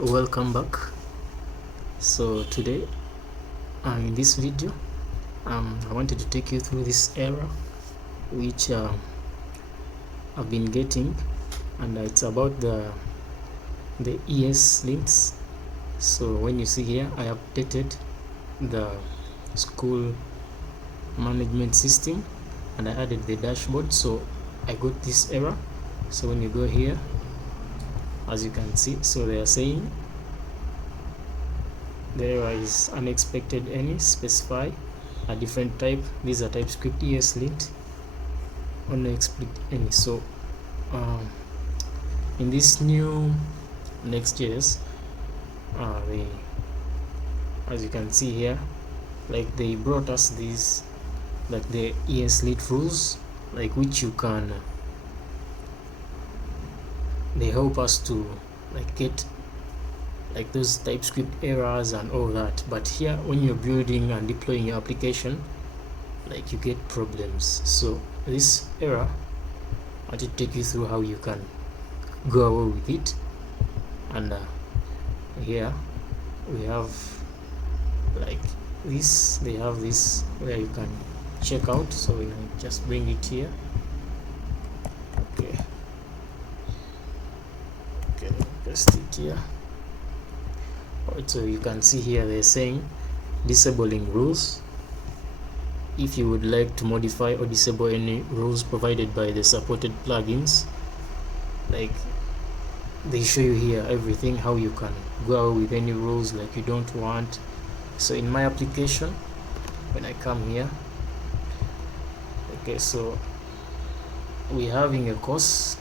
Welcome back. So today in this video I wanted to take you through this error which I've been getting, and it's about the ESLints. So when you see here, I updated the school management system and I added the dashboard, so I got this error. So when you go here, as you can see, so they are saying the error is unexpected any, specify a different type. These are TypeScript ESLint unexpected any. So in this new Next.js, as you can see here, like they brought us these, like the ESLint rules, like which you can, they help us to like get like those TypeScript errors and all that. But here, when you're building and deploying your application, like you get problems. So this error, I want to take you through how you can go away with it. And here we have like this, they have this where you can check out. So we can just bring it here. Okay, paste it here. Alright, so you can see here they're saying disabling rules. If you would like to modify or disable any rules provided by the supported plugins, like they show you here everything, how you can go with any rules like you don't want. So in my application, when I come here, okay, so we're having a course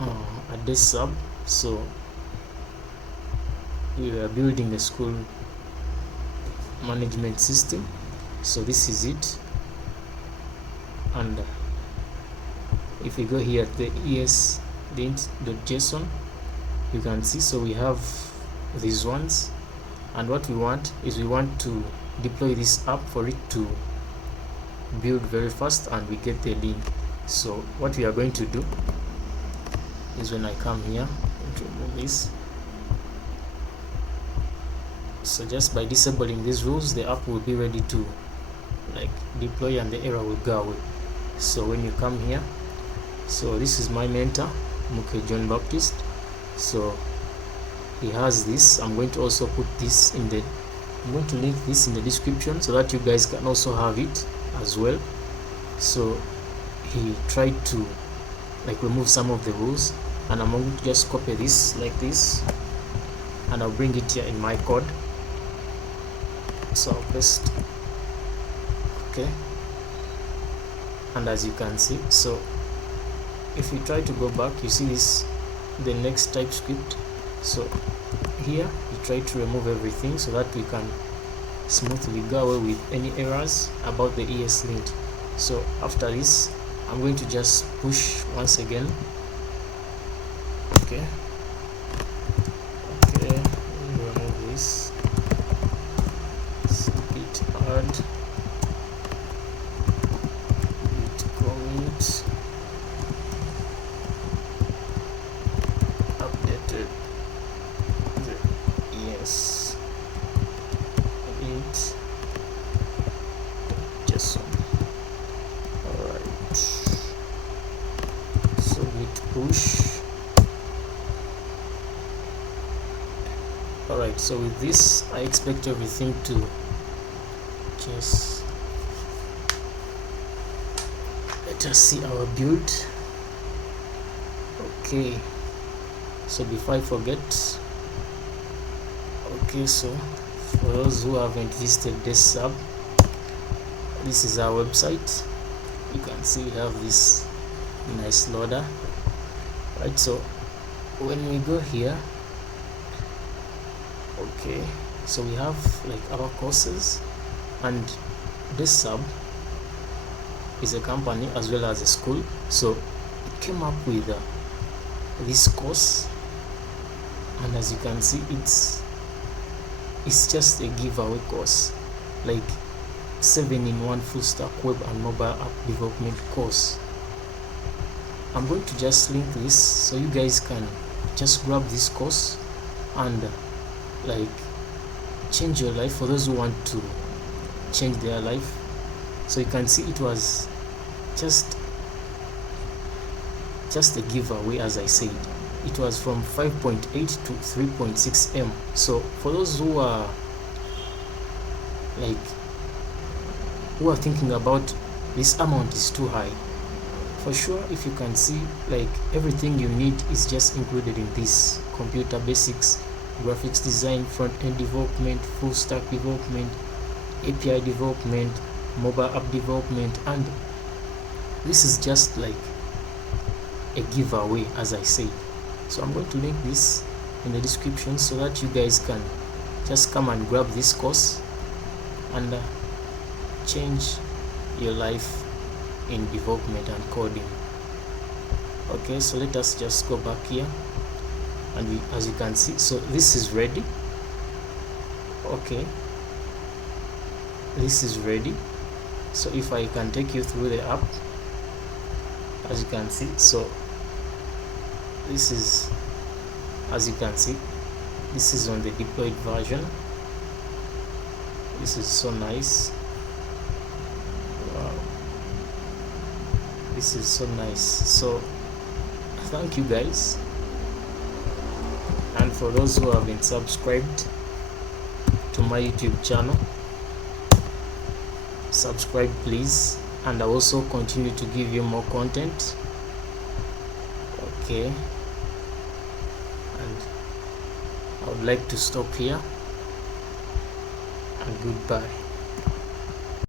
at DesiHub. So we are building a school management system. So this is it. And if we go here at the eslintrc.json, you can see, so we have these ones, and what we want is we want to deploy this app for it to build very fast and we get the link. So what we are going to do is, when I come here to remove this, so just by disabling these rules, the app will be ready to like deploy and the error will go away. So when you come here, so this is my mentor John Baptist, so he has this. I'm going to also put this in the, I'm going to link this in the description so that you guys can also have it as well. So he tried to like remove some of the rules, and I'm going to just copy this like this and I'll bring it here in my code. So I'll paste, okay, and as you can see, so if you try to go back, you see this, the next TypeScript. So here you try to remove everything so that we can smoothly go away with any errors about the ESLint. So after this, I'm going to just push once again. Okay, remove this. It's a bit hard. Git commit updated the ESLint JSON. Alright, so git push. Alright, so with this, I expect everything to just, let us see our build. Okay, so before I forget, okay, so for those who haven't visited DesiHub, this is our website. You can see we have this nice loader. Right, so when we go here, okay, so we have like our courses, and DesiHub is a company as well as a school. So it came up with this course, and as you can see, it's just a giveaway course, like 7-in-1 full stack web and mobile app development course. I'm going to just link this so you guys can just grab this course and like change your life, for those who want to change their life. So you can see it was just a giveaway. As I said, it was from 5.8 to 3.6 M. So for those who are thinking about this amount is too high, for sure, if you can see, like, everything you need is just included in this: computer basics, graphics design, front-end development, full stack development, API development, mobile app development, and this is just like a giveaway, as I said. So I'm going to link this in the description so that you guys can just come and grab this course and change your life in development and coding. Okay, so let us just go back here, and as you can see, so this is ready. Okay, this is ready. So if I can take you through the app, as you can see, so this is, as you can see, this is on the deployed version. This is so nice. Wow, this is so nice. So thank you guys, and for those who have been subscribed to my YouTube channel, subscribe please, and I also continue to give you more content. Okay, and I would like to stop here, and goodbye.